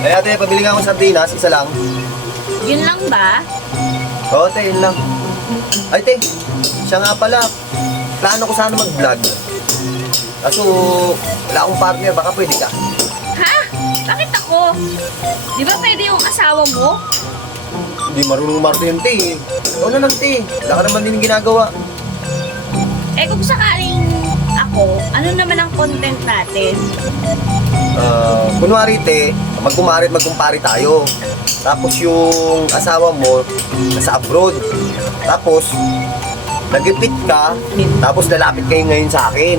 Ay ate, pabili nga ako ng sardinas, isa lang. Yun lang ba? Oo, te, yun lang. Ay, te, siya nga pala. Plano ko sana mag-vlog. Kaso, wala akong partner, baka pwede ka. Ha? Bakit ako? Di ba pwede yung asawa mo? Hindi marunong umarte yun, te. Ikaw na lang, te. Wala ka naman din ginagawa. Eh kung sakaling ako, ano naman ang content natin? Kunwari, te, magkumpari tayo. Tapos yung asawa mo, nasa abroad. Tapos, nag-ipit ka, tapos lalapit kayo ngayon sa akin.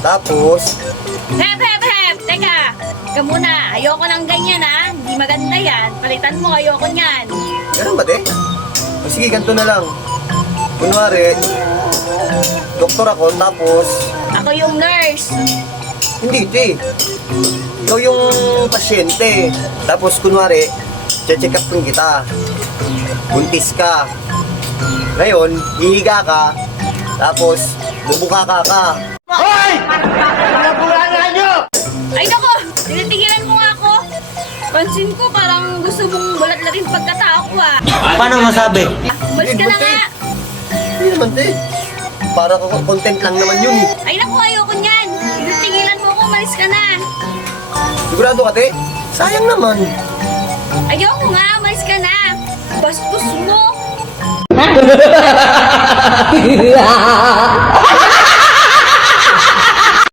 Tapos, Hep, hep, hep! Teka! Teka muna, ayoko ng ganyan ha. Hindi maganda yan. Palitan mo, ayoko niyan. ganun ba, te? O sige, ganito na lang. Kunwari, doktor ako, tapos, Ako yung nurse. hindi, te. Ikaw yung pasyente. Tapos, kunwari, check up rin kita. Buntis ka. Ngayon, hihiga ka. Tapos, bubuka ka. Ay nako! Tinitigilan mo nga ako. Pansin ko parang gusto mong bulat na rin pagkatao ko ah. Paano masabi? Umalis ka na nga. Hindi naman, te. Para content lang naman yun. Ay nako, ayoko niyan. Tinitigilan mo ako, umalis ka na. Sigurado ka, te? Sayang naman. Ayoko nga, umalis ka na. Bastos mo.